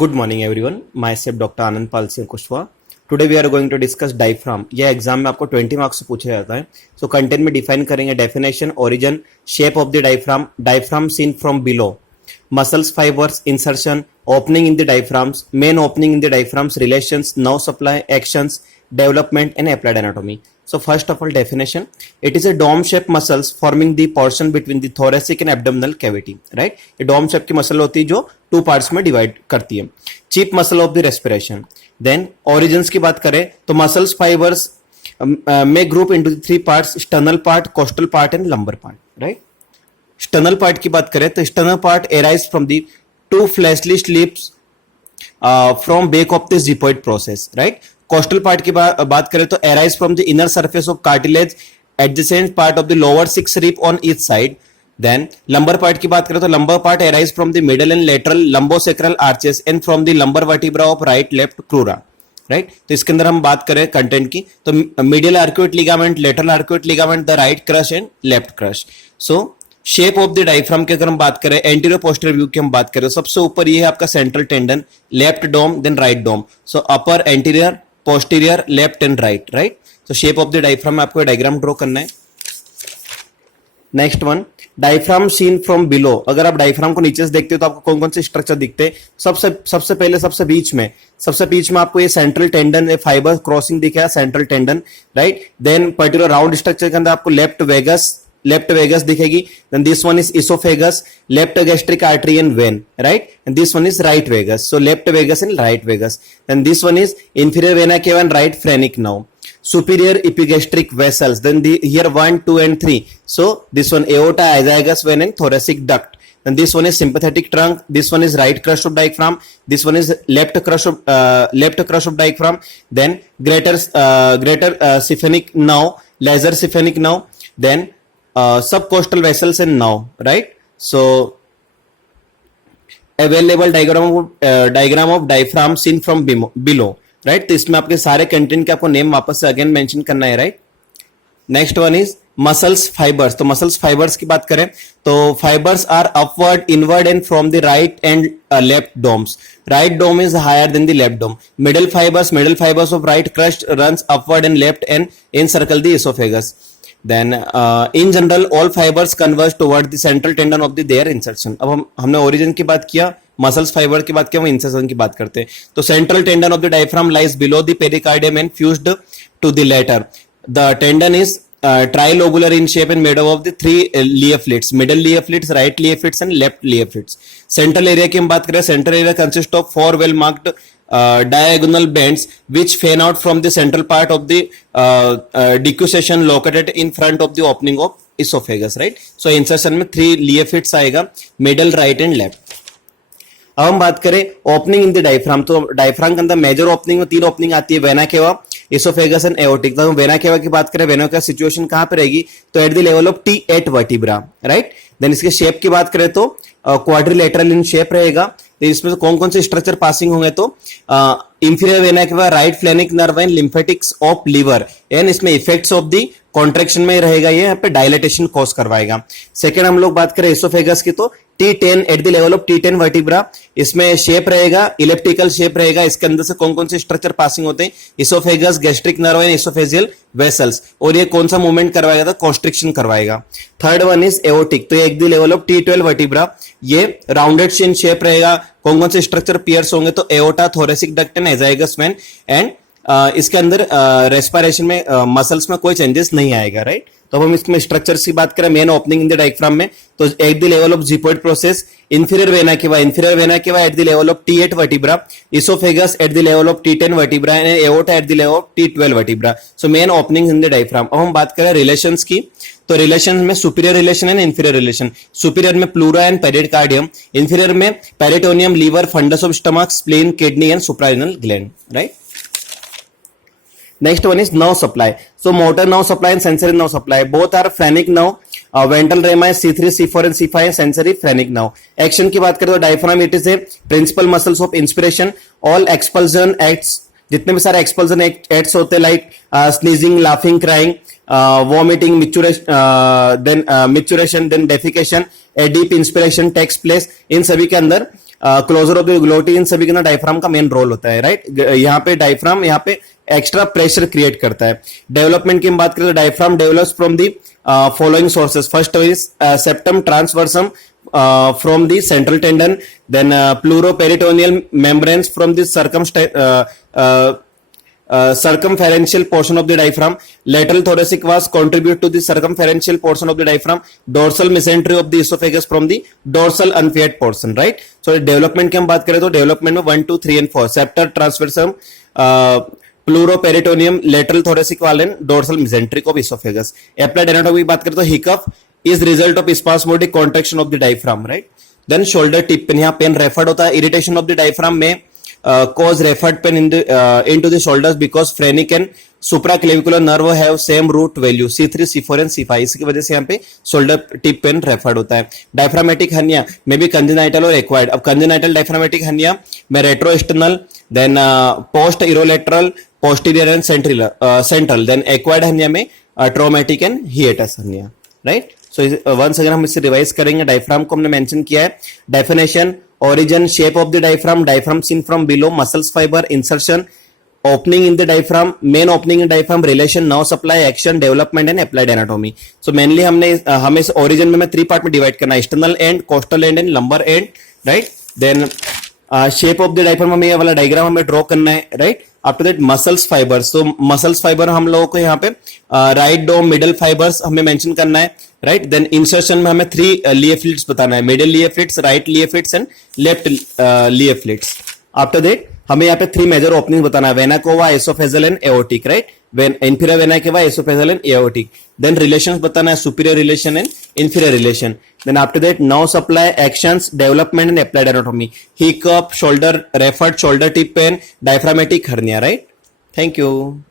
Good morning everyone. Myself Dr. Anand Pal Singh Kushwa. Today we are going to discuss diaphragm. यह exam में आपको 20 marks से पूछा जाता है. सो कंटेंट में डिफाइन करेंगे definition, origin, shape of the diaphragm, diaphragm seen from below, muscles, fibres, insertion, opening in the diaphragms, main opening in the diaphragms, relations, nerve supply, actions, development and applied anatomy. So first of all, definition: it is a dome-shaped muscles forming the portion between the thoracic and abdominal cavity. Right? ये dome shape की muscle होती है जो two parts में divide करती है. Chief muscle of the respiration. Then origins की बात करें तो मसल्स फाइबर्स में group into three parts: sternal part, costal part and lumbar part. Right? Sternal part की बात करें तो sternal part arise from the two fleshy slips from back of the xiphoid process. Right? Costal part की बात करें तो arise from the inner surface of cartilage adjacent part of the lower six rib on each side. Then lumbar part की बात करें तो lumbar part arise from the middle and lateral lumbosacral arches and from the lumbar vertebra of right left crura. Right? तो इसके अंदर हम बात करें कंटेंट की तो medial arcuate ligament, lateral arcuate ligament, the right crush and left crush. So shape of the diaphragm की अगर हम बात करें, एंटीरियर पोस्टीरियर व्यू की हम बात करें, सबसे ऊपर ये है आपका central tendon, left dome, then right dome. So upper, anterior, posterior, left and right. Right? तो शेप ऑफ द डायफ्राम में आपको डायग्राम ड्रॉ करना है. Next one, diaphragm seen from below. अगर आप डायफ्राम को नीचे से देखते हो तो आपको कौन कौन से स्ट्रक्चर दिखते हैं? सबसे पहले सबसे बीच में आपको ये सेंट्रल टेंडन, फाइबर क्रॉसिंग दिखा है, central tendon. Right? Then particular round structure के अंदर आपको लेफ्ट वेगस दिखेगी. then this one is esophagus, left gastric artery and vein. Right? And this one is right vagus. So left vagus and right vagus. Then this one is inferior vena cava and right phrenic nerve, superior epigastric vessels. Then here 1, 2 and 3. So this one aorta, azygous vein and thoracic duct. Then this one is sympathetic trunk. This one is right crush of diaphragm. This one is left crush of diaphragm. Then greater cephenic nerve, lesser cephenic nerve. Then subcostal vessels and nerve. Right? So available diagram of diaphragm seen from below. Right? तो इसमें आपके सारे content के आपको name वापस से again mention करना है. Right? Next one is muscles fibres. तो मसल्स फाइबर्स की बात करें तो fibres are upward, inward and from the right and left domes. Right dome is higher than the left dome. Middle fibres of right crus runs upward and left and encircle the esophagus. Then in general all fibers converge toward the central tendon of their insertion. अब हमने origin की बात किया, muscles fibre की बात किया, हम insertion की बात करते हैं. तो central tendon of the diaphragm lies below the pericardium and fused to the latter. The tendon is trilobular in shape and made up of the three leaflets: middle leaflets, right leaflets and left leaflets. Central area की हम बात करें, central area consists of four well marked diagonal bands which fan out from the central part of the decussation located in front of the opening of esophagus. Right? So insertion में three leaflets आएगा, middle, right and left. अब हम बात करें opening in the diaphragm. तो diaphragm के अंदर major opening में तीन ओपनिंग आती है: vena cava, oesophagus and aortic. तो वेना केवा की बात करें, वेना केवा सिचुएशन कहां पे रहेगी? तो at the level of T8 vertebra. Right? Then इसके शेप की बात करें तो क्वाड्रिलेटरल इन शेप रहेगा. तो इसमें कौन कौन से स्ट्रक्चर पासिंग होंगे? तो inferior vena cava, right phrenic nerve and lymphatics of liver. And इसमें इफेक्ट्स ऑफ दी कॉन्ट्रेक्शन में रहेगा, ये यहाँ पे डायलेटेशन कॉज करवाएगा. सेकेंड हम लोग बात करें एसोफेगस की तो T10 eight the level of T10 vertebra. इसमें शेप रहेगा, इलेप्टिकल शेप रहेगा. इसके अंदर से कौन कौन से स्ट्रक्चर पासिंग होते हैं? Oesophagus, gastric nerve and oesophageal vessels. और ये कौन सा मूवमेंट करवाएगा? तो कॉन्स्ट्रिक्शन करवाएगा. Third one is aortic. तो at the level of T12 vertebra. ये राउंडेड शेन शेप रहेगा. कौन कौन से स्ट्रक्चर पियर्स होंगे? तो aorta, thoracic duct and azygos vein. And इसके अंदर रेस्पिरेशन में मसल्स में कोई चेंजेस नहीं आएगा. राइट? तो हम इसमें स्ट्रक्चर की बात करें, main opening in the diaphragm में तो at the level of xiphoid process, inferior vena cava at the level of T8 vertebra, oesophagus at the level of T10 vertebra and aorta at the level of T12 vertebra. So main opening in the diaphragm. अब हम बात करें relations की तो relation में superior relation and inferior relation. Superior में pleura and pericardium, inferior में peritoneum, liver, funds of stomach, spleen, kidney and suprarenal gland. Right? Next one is nerve supply. So motor nerve supply and sensory nerve supply. Both are phrenic nerve. Ventral rami is C3, C4 and C5 and sensory phrenic nerve. Action की बात करें तो diaphragm it is a principal muscles of inspiration. All expulsion acts, जितने भी सारे expulsion acts होते हैं like sneezing, laughing, crying, vomiting, micturition, then defecation, a deep inspiration takes place. इन सभी के अंदर क्लोजर ऑफ द ग्लोटी, इन सभी के ना डायफ्राम का मेन रोल होता है, राइट। यहाँ पे डायफ्राम यहाँ पे एक्स्ट्रा प्रेशर क्रिएट करता है। डेवलपमेंट की हम बात करें तो diaphragm develops from the following sources. First is septum transversum from the central tendon, then pleuroperitoneal membranes from the circumferential portion of the diaphragm. Lateral thoracic vas contribute to the circumferential portion of the diaphragm. Dorsal mesentery of the esophagus from the dorsal unfed portion, right? So development की हम बात करें तो development में 1, 2, 3 and 4 sceptre ट्रांसवर्सम, प्लूरोपेरिटोनियम, lateral thoracic वाल and dorsal mesenteric of oesophagus. Applied anatomy की बात करें तो hiccup is result of spasmodic contraction of the diaphragm, right? Then shoulder tip pain, यहाँ पेन रेफर्ड होता है। irritation of the diaphragm में cause referred pain into the shoulders because phrenic and supraclavicular nerve have same root value C3, C4 and C5, इसकी वजह से यहाँ पे shoulder tip pain referred होता है। diaphragmatic hernia में भी congenital और acquired। अब congenital diaphragmatic hernia में retroexternal, then post iriolateral, posterior and central, then acquired hernia में traumatic and hiatus hernia, right? So once अगर हम इससे रिवाइज करेंगे, डायफ्राम को हमने मेंशन किया है। Definition, origin, shape of the diaphragm, diaphragm seen from below, muscles fibre, insertion, opening in the diaphragm, main opening in diaphragm, relation, nerve supply, action, development and applied anatomy. So mainly हमें इस origin में 3 part में divide करना है, external end, costal end and lumbar end, right. Then shape of the diaphragm हमें ये वाला diagram हमें ड्रॉ करना है, right. After that muscles fibre, so muscles fibre हम लोगों को यहाँ पे राइट डो मिडल फाइबर्स हमें मेंशन करना है, राइट। देन इंसर्शन में हमें 3 लिएफ्लिट्स बताना है, middle leaflets, right leaflets and left leaflets. After that हमें यहाँ पे 3 मेजर ओपनिंग बताना है, vena cava, oesophageal and aortic, right. Inferior vena cava, oesophageal and aortic. Then relations बताना है, superior relation and inferior relation. Then after that, nerve supply, actions, development and applied anatomy. Hiccup, shoulder, referred shoulder tip pain, diaphragmatic hernia, right? Thank you.